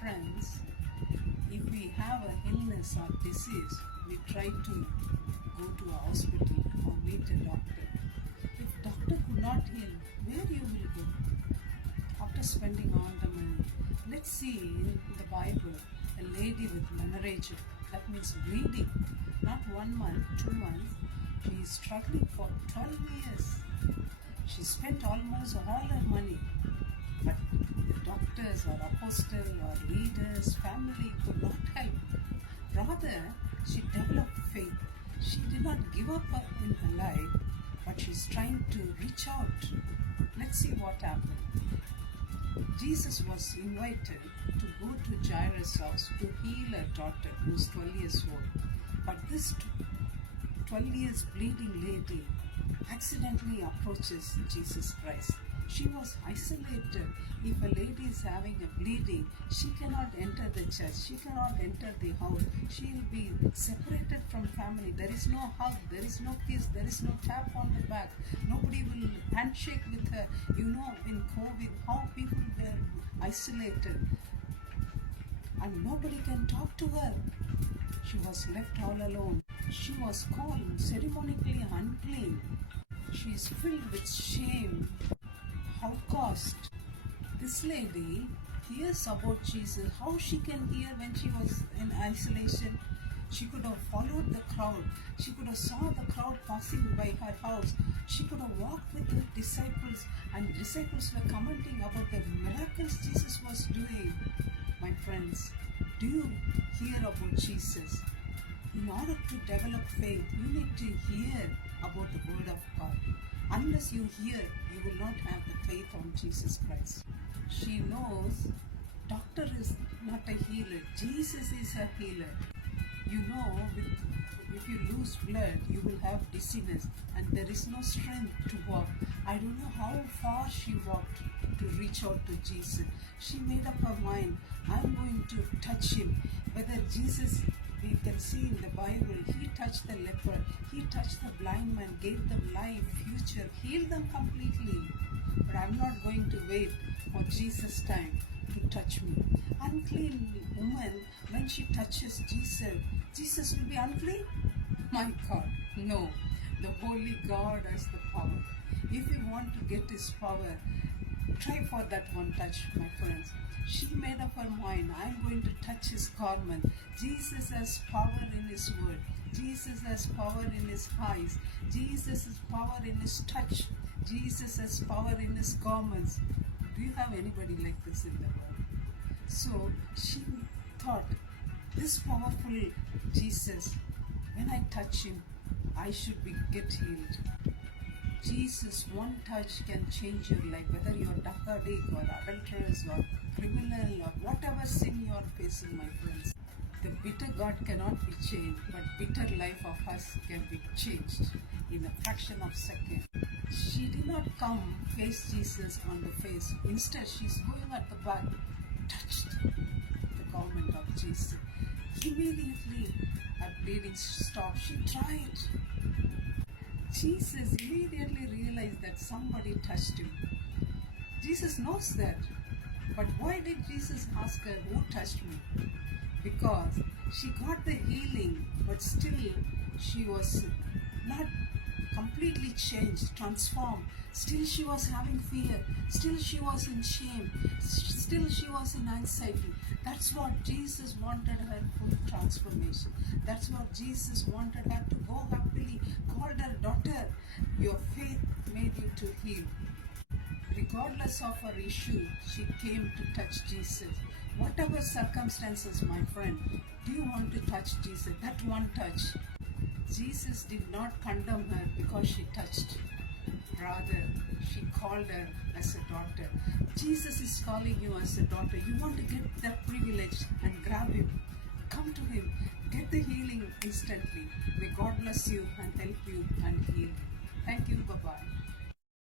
Friends, if we have a illness or disease, we try to go to a hospital or meet a doctor. If doctor could not heal, where you will go? After spending all the money, let's see in the Bible a lady with menorrhagia, that means bleeding, not 1 month, 2 months. She is struggling for 12 years. She spent almost all her money, but the doctors or apostle or leaders, family could not help. Rather, she developed faith. She did not give up in her life, but she's trying to reach out. Let's see what happened. Jesus was invited to go to Jairus' house to heal a daughter who's 12 years old. But this 12 years bleeding lady accidentally approaches Jesus Christ. She was isolated. If a lady is having a bleeding, she cannot enter the church. She cannot enter the house. She will be separated from family. There is no hug. There is no kiss. There is no tap on the back. Nobody will handshake with her. You know, in COVID, how people were isolated. And nobody can talk to her. She was left all alone. She was called ceremonically unclean. She is filled with shame. How cost? This lady hears about Jesus. How she can hear when she was in isolation? She could have followed the crowd. She could have saw the crowd passing by her house. She could have walked with her disciples, and disciples were commenting about the miracles Jesus was doing. My friends, do you hear about Jesus? In order to develop faith, you need to hear about the Word of God. Unless you hear, you will not have the faith on Jesus Christ. She knows doctor is not a healer. Jesus is a healer. You know, if you lose blood, you will have dizziness and there is no strength to walk. I don't know how far she walked to reach out to Jesus. She made up her mind, I'm going to touch him. Whether Jesus, we can see in the Bible, he touched the leper, he touched the blind man, gave them life, future, healed them completely. But I'm not going to wait for Jesus' time to touch me. Unclean woman, when she touches Jesus, Jesus will be unclean? My God, no. The Holy God has the power. If you want to get his power, try for that one touch, my friends. She made up her mind, I'm going to touch his garment. Jesus has power in his word. Jesus has power in his eyes. Jesus has power in his touch. Jesus has power in his garments. Do you have anybody like this in the world? So she thought, this powerful Jesus, when I touch him, I should get healed. Jesus, one touch can change your life, whether you're drug addict or adulterous or criminal or whatever sin you are facing, my friends. The bitter God cannot be changed, but bitter life of us can be changed in a fraction of a second. She did not come face Jesus on the face. Instead, she's going at the back, touched the garment of Jesus. Immediately, her bleeding stopped. She tried. Jesus immediately realized that somebody touched him. Jesus knows that. But why did Jesus ask her, who touched me? Because she got the healing, but still she was not completely changed, transformed. Still she was having fear. Still she was in shame. Still she was in anxiety. That's what Jesus wanted her full transformation. That's what Jesus wanted her to go happily. Called her daughter, your faith made you to heal. Regardless of her issue, she came to touch Jesus. Whatever circumstances, my friend, do you want to touch Jesus? That one touch. Jesus did not condemn her because she touched. Rather, she called her as a daughter. Jesus is calling you as a daughter. You want to get that privilege and grab him. Come to him. Get the healing instantly. May God bless you and help you and heal you. Thank you. Bye-bye.